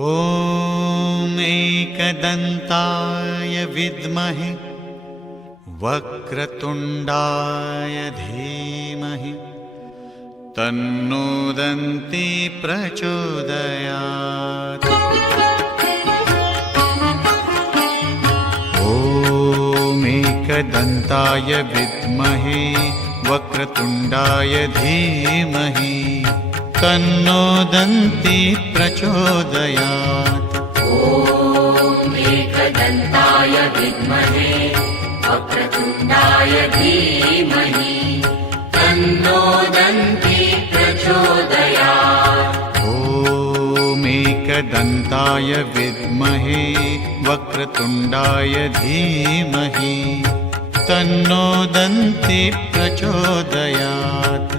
ॐ एकदन्ताय विद्महे वक्रतुण्डाय धीमहि तन्नो दन्ती प्रचोदयात्। ॐ एकदन्ताय विद्महे वक्रतुण्डाय धीमहि तन्नो दन्ती प्रचोदयात्। ॐ एकदन्ताय विद्महे वक्रतुण्डाय धीमहि तन्नो दन्ती प्रचोदयात्। ॐ एकदन्ताय विद्महे वक्रतुण्डाय धीमहि तन्नो दन्ती प्रचोदयात्।